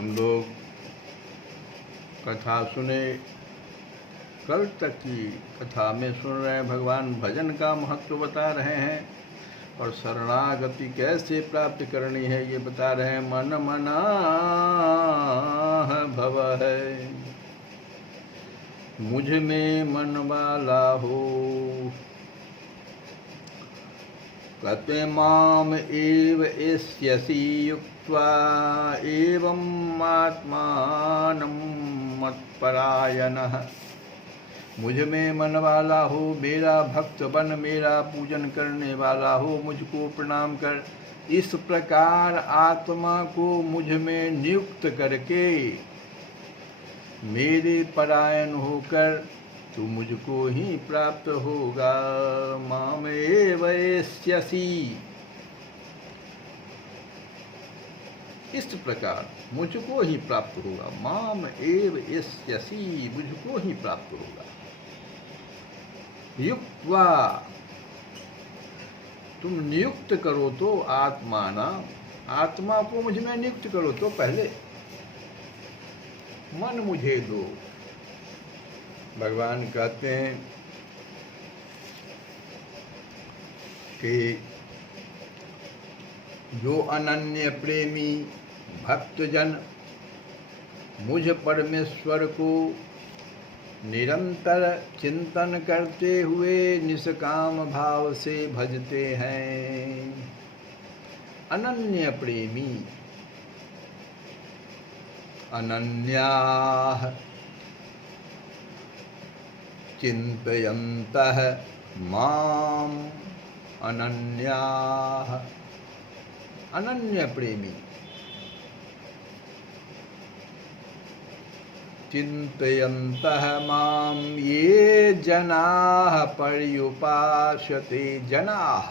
हम लोग कथा सुने, कल तक की कथा में सुन रहे हैं। भगवान भजन का महत्व बता रहे हैं और शरणागति कैसे प्राप्त करनी है ये बता रहे हैं। मन मना भव है, मुझ में मन वाला हो। कहते माम एव एष्यसि युक्त्वा एवं आत्मानं मत्परायणः। मुझ में मन वाला हो, मेरा भक्त बन, मेरा पूजन करने वाला हो, मुझको प्रणाम कर। इस प्रकार आत्मा को मुझ में नियुक्त करके मेरे परायण होकर तू मुझको ही प्राप्त होगा। मामेव एष्यसि, इस प्रकार मुझको ही प्राप्त होगा। माम एव एष्यसि, मुझको ही प्राप्त होगा। युक्त्वा, तुम नियुक्त करो तो आत्माना, आत्मा को मुझ में नियुक्त करो तो पहले मन मुझे दो। भगवान कहते हैं कि जो अनन्य प्रेमी भक्तजन मुझ परमेश्वर को निरंतर चिंतन करते हुए निष्काम भाव से भजते हैं। अनन्य प्रेमी, अनन्याः चिन्तयन्तः माम, अनन्याः, अनन्य प्रेमी, चिन्तयन्तः माम ये जनाः पर्युपासते। जनाः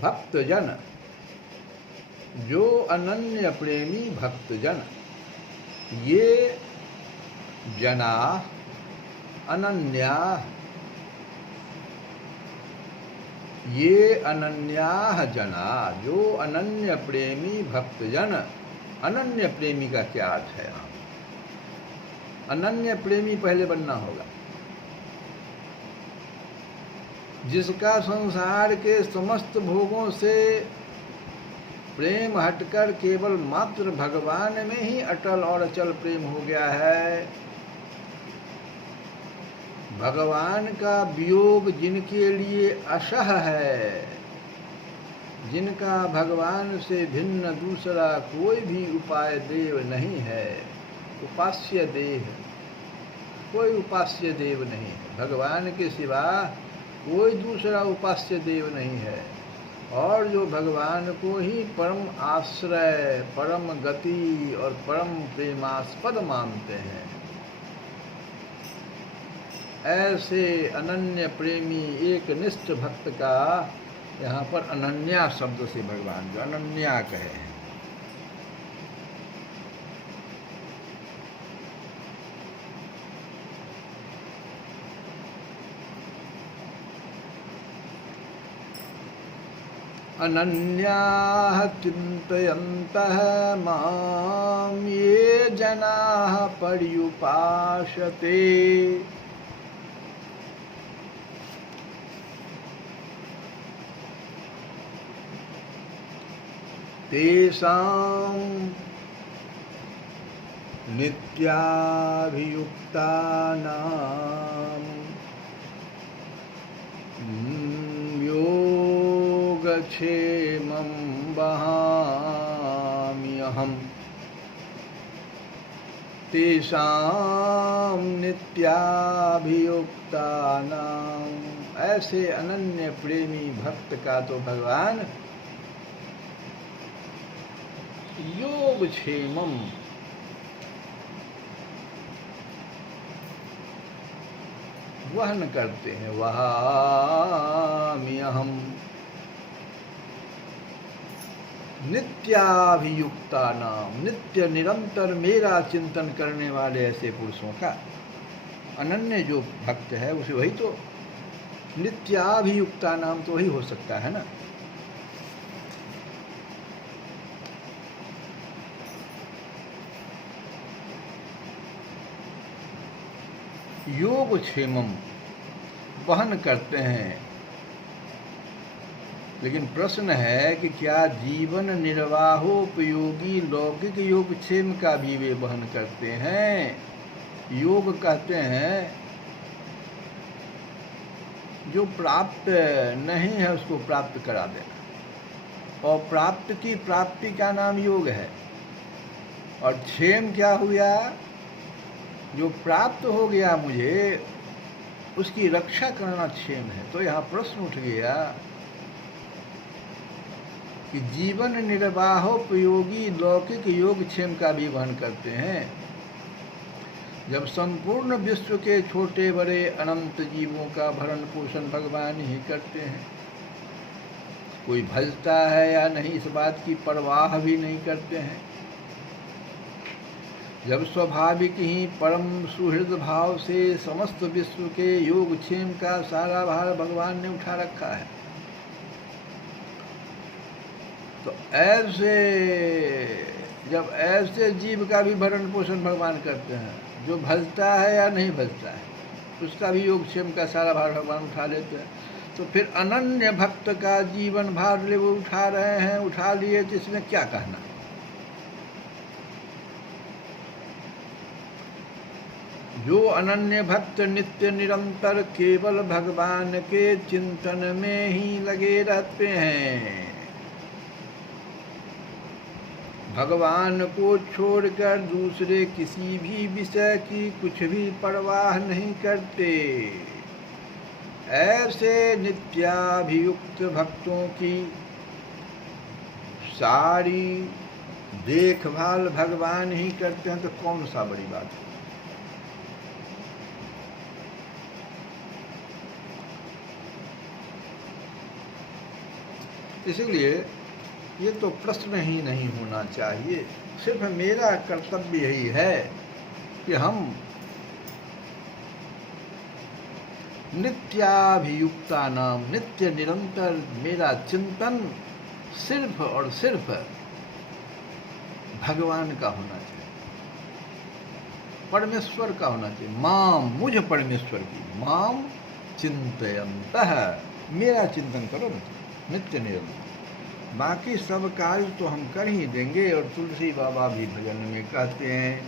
भक्तजन, जो अनन्य प्रेमी भक्तजन, ये जना अनन्या, ये अनन्या जना, जो अनन्य प्रेमी भक्तजन। अनन्य प्रेमी का क्या अर्थ है? अनन्य प्रेमी पहले बनना होगा, जिसका संसार के समस्त भोगों से प्रेम हटकर केवल मात्र भगवान में ही अटल और अचल प्रेम हो गया है। भगवान का वियोग जिनके लिए असह है, जिनका भगवान से भिन्न दूसरा कोई भी उपाय देव नहीं है, उपास्य देव, कोई उपास्य देव नहीं है, भगवान के सिवा कोई दूसरा उपास्य देव नहीं है। और जो भगवान को ही परम आश्रय, परम गति और परम प्रेमास्पद मानते हैं, ऐसे अनन्य प्रेमी एक निष्ठ भक्त का यहाँ पर अनन्या शब्द से भगवान जो अनन्या कहे हैं। अनन्याः चिन्तयन्तः मां ये जनाः पर्युपासते। तेषां नित्याभियुक्तानां योगक्षेमं वहाम्यहम्। तेषां नित्याभियुक्तानां, ऐसे अनन्य प्रेमी भक्त का तो भगवान योगक्षेमम, वहन करते हैं। वहाम्यहम् नित्याभियुक्ता नाम, नित्य निरंतर मेरा चिंतन करने वाले ऐसे पुरुषों का, अनन्य जो भक्त है उसे वही तो नित्याभियुक्ता नाम तो वही हो सकता है ना। योगक्षेमम वहन करते हैं। लेकिन प्रश्न है कि क्या जीवन निर्वाहोपयोगी लौकिक योगक्षेम का भी वे वहन करते हैं? योग कहते हैं जो प्राप्त नहीं है उसको प्राप्त करा देना, और प्राप्त की प्राप्ति का नाम योग है। और क्षेम क्या हुआ? जो प्राप्त हो गया मुझे उसकी रक्षा करना क्षेम है। तो यहाँ प्रश्न उठ गया कि जीवन निर्वाहोपयोगी लौकिक योग क्षेम का भी वहन करते हैं। जब संपूर्ण विश्व के छोटे बड़े अनंत जीवों का भरण पोषण भगवान ही करते हैं, कोई भजता है या नहीं इस बात की परवाह भी नहीं करते हैं। जब स्वाभाविक ही परम सुहृद भाव से समस्त विश्व के योगक्षेम का सारा भार भगवान ने उठा रखा है, तो जब ऐसे जीव का भी भरण पोषण भगवान करते हैं, जो भजता है या नहीं भजता है उसका भी योगक्षेम का सारा भार भगवान उठा लेते हैं, तो फिर अनन्य भक्त का जीवन भार ले वो उठा रहे हैं, उठा लिए, तो इसमें क्या कहना। जो अनन्य भक्त नित्य निरंतर केवल भगवान के चिंतन में ही लगे रहते हैं, भगवान को छोड़कर दूसरे किसी भी विषय की कुछ भी परवाह नहीं करते, ऐसे नित्याभियुक्त भक्तों की सारी देखभाल भगवान ही करते हैं, तो कौन सा बड़ी बात है। इसलिए ये तो प्रश्न ही नहीं होना चाहिए। सिर्फ मेरा कर्तव्य यही है कि हम नित्याभियुक्ता नाम, नित्य निरंतर मेरा चिंतन सिर्फ और सिर्फ भगवान का होना चाहिए, परमेश्वर का होना चाहिए। माम, मुझ परमेश्वर की, माम चिंतयन्तः, मेरा चिंतन करो नित्य निरंतर। बाकी सब कार्य तो हम कर ही देंगे। और तुलसी बाबा भी भजन में कहते हैं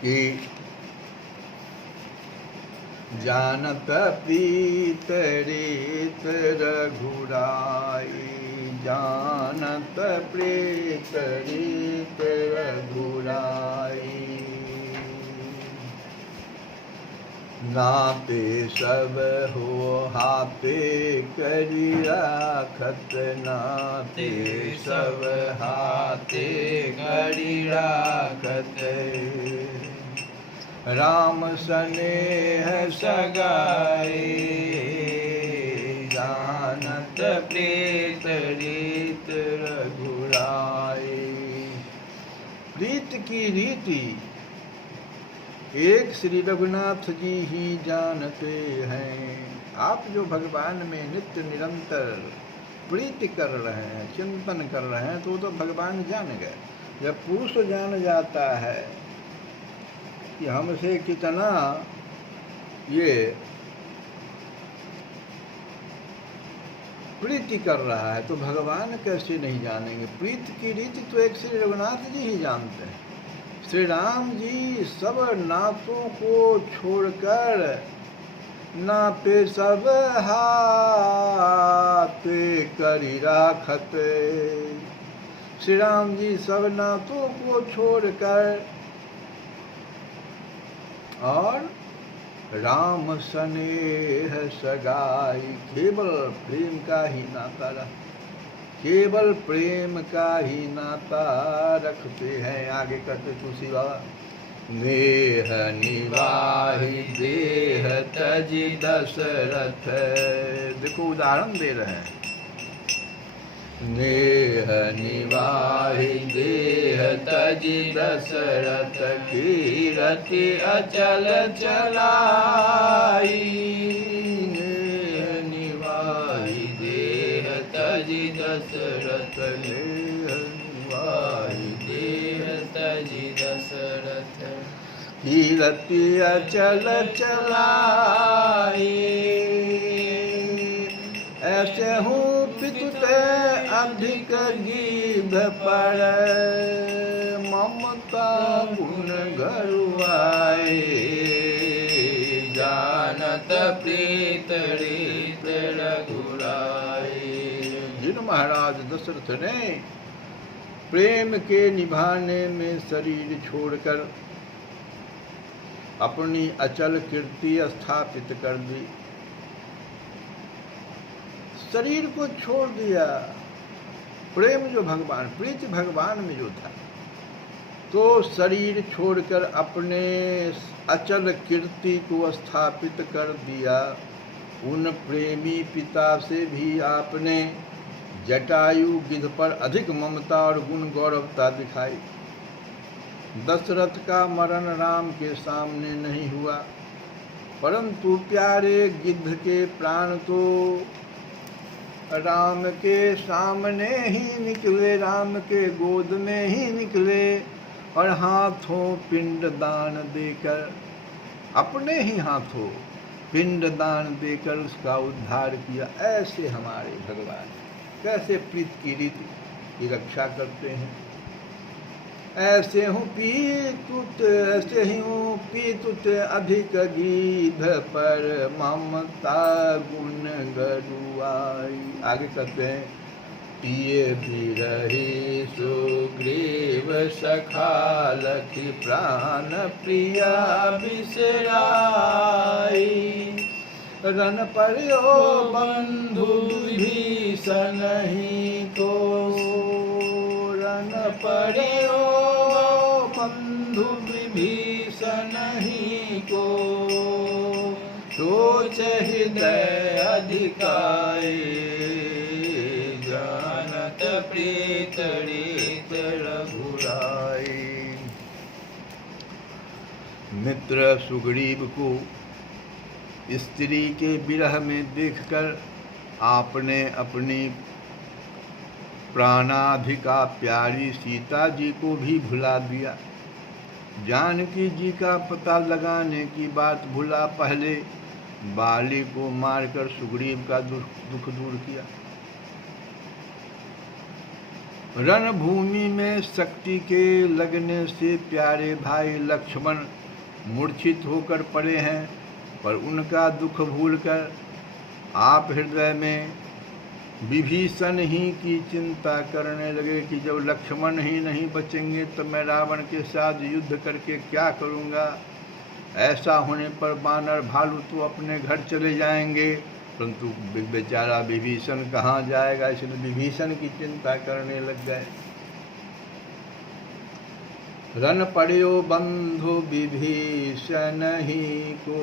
कि जानत प्रीत रीत रघुराई, जानत प्रीत रीत रघुराई, नाते सब हो हाथे करी राखत, नाते सब हाथे करी राखत, राम स्नेह सगाई, जानत प्रीत रीत रघुराई। प्रीत की रीति एक श्री रघुनाथ जी ही जानते हैं। आप जो भगवान में नित्य निरंतर प्रीति कर रहे हैं, चिंतन कर रहे हैं, तो भगवान जान गए। जब पुरुष जान जाता है कि हमसे कितना ये प्रीति कर रहा है, तो भगवान कैसे नहीं जानेंगे। प्रीति की रीति तो एक श्री रघुनाथ जी ही जानते हैं। श्री राम जी सब नातों को छोड़कर नाते सब हाथे करी राखत, श्री राम जी सब नातों को छोड़कर और राम स्नेह सगाई, केवल प्रेम का ही नाता रहा, केवल प्रेम का ही नाता रखते हैं। आगे कहते तुलसी बाबा, नेह निवाहि देह तजी दशरथ, देखो उदाहरण दे रहे हैं। नेह निवाहि देह तजी दशरथ, कीरति अचल चलाई, नेह निवाहि देह तजी दशरथ, नेह निवाहि देह तजी दशरथ, कीरति अचल चलाई, ऐसे हूँ पितु ते अधिक गीध पर, ममता गुण गरुआए, जानत प्रीत रीत रघुराई। जिन महाराज दशरथ ने प्रेम के निभाने में शरीर छोड़कर अपनी अचल कीर्ति स्थापित कर दी, शरीर को छोड़ दिया, प्रेम जो भगवान, प्रीति भगवान में जो था, तो शरीर छोड़कर अपने अचल कीर्ति को स्थापित कर दिया। उन प्रेमी पिता से भी आपने जटायु गिद्ध पर अधिक ममता और गुण गौरवता दिखाई। दशरथ का मरण राम के सामने नहीं हुआ, परंतु प्यारे गिद्ध के प्राण तो राम के सामने ही निकले, राम के गोद में ही निकले, और हाथों पिंड दान देकर, अपने ही हाथों पिंड दान देकर उसका उद्धार किया। ऐसे हमारे भगवान कैसे प्रीत की रीति की रक्षा करते हैं। ऐसे हूँ पीतुत, ऐसे ही हूँ पीतुत अधिक गिद्ध पर ममता गुण गरुआई। आगे कहते हैं, पिए बिरही सुग्रीव सखा लखि प्राण प्रिया बिसराई, रन पर्यो बंधु विभीषण ही को, रन पर्यो बंधु विभीषण ही को, सोच हृदय अधिकाए, जानत प्रीत रीत रघुराई। मित्र सुग्रीव को स्त्री के विरह में देखकर आपने अपनी प्राणाधिका प्यारी सीता जी को भी भुला दिया। जानकी जी का पता लगाने की बात भुला, पहले बाली को मारकर सुग्रीव का दुख दूर किया। रणभूमि में शक्ति के लगने से प्यारे भाई लक्ष्मण मूर्छित होकर पड़े हैं, पर उनका दुख भूलकर आप हृदय में विभीषण ही की चिंता करने लगे कि जब लक्ष्मण ही नहीं बचेंगे तो मैं रावण के साथ युद्ध करके क्या करूँगा। ऐसा होने पर बानर भालू तो अपने घर चले जाएंगे, परंतु बेचारा विभीषण कहाँ जाएगा, इसलिए विभीषण की चिंता करने लग गए। रन पड़ियो बंधु विभीषण ही को,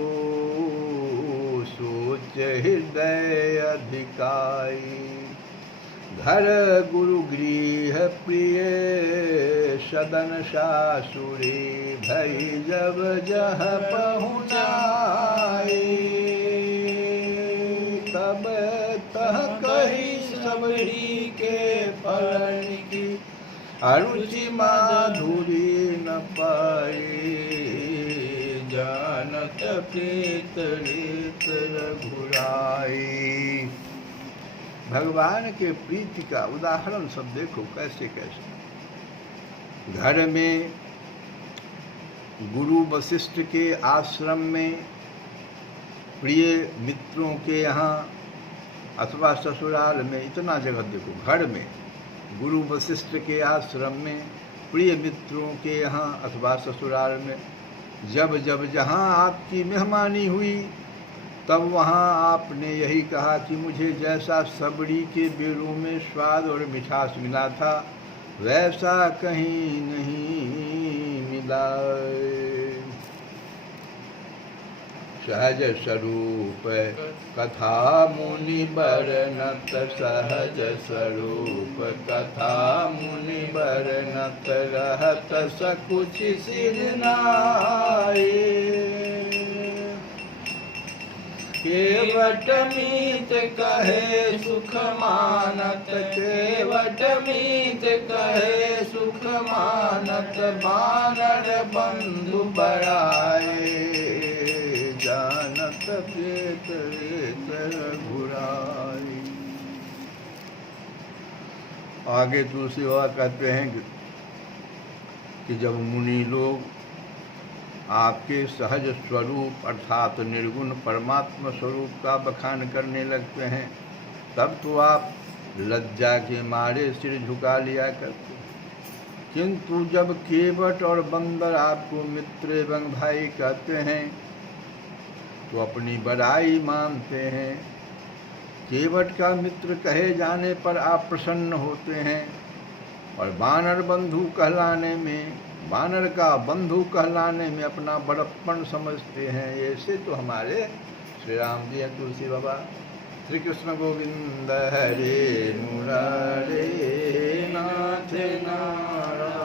सोच हृदय अधिकाई, घर गुरु गृह प्रिय सदन सासुरी, भई जब जह पहुँचाई, तब तह कही सबरी के फलन की, अरुचि माधुरी न पाई, जानत प्रीत रीत रघुराई। भगवान के प्रीति का उदाहरण सब देखो कैसे कैसे। घर में गुरु वशिष्ठ के आश्रम में, प्रिय मित्रों के यहाँ अथवा ससुराल में, इतना जगह देखो। घर में गुरु वशिष्ठ के आश्रम में, प्रिय मित्रों के यहाँ अथवा ससुराल में, जब जब जहाँ आपकी मेहमानी हुई तब वहाँ आपने यही कहा कि मुझे जैसा सबड़ी के बेरों में स्वाद और मिठास मिला था वैसा कहीं नहीं मिला। सहज स्वरूप कथा मुनि बरनत, सहज स्वरूप कथा मुनि बरनत, रहत सकुच सिर नाई, केवट मीत कहे सुख मानत, केवट मीत कहे सुख मानत, बानर बंधु बड़ाए, जानत प्रीत रीत रघुराई। आगे दूसरी बात कहते हैं कि जब मुनि लोग आपके सहज स्वरूप अर्थात निर्गुण परमात्मा स्वरूप का बखान करने लगते हैं, तब तो आप लज्जा के मारे सिर झुका लिया करते। किंतु जब केवट और बंदर आपको मित्र एवं भाई कहते हैं तो अपनी बड़ाई मानते हैं। केवट का मित्र कहे जाने पर आप प्रसन्न होते हैं और बानर का बंधु कहलाने में अपना बड़प्पन समझते हैं। ऐसे तो हमारे श्री राम जी हैं। तुलसी बाबा। श्री कृष्ण गोविंद हरे मुरारे नाथ नारायण।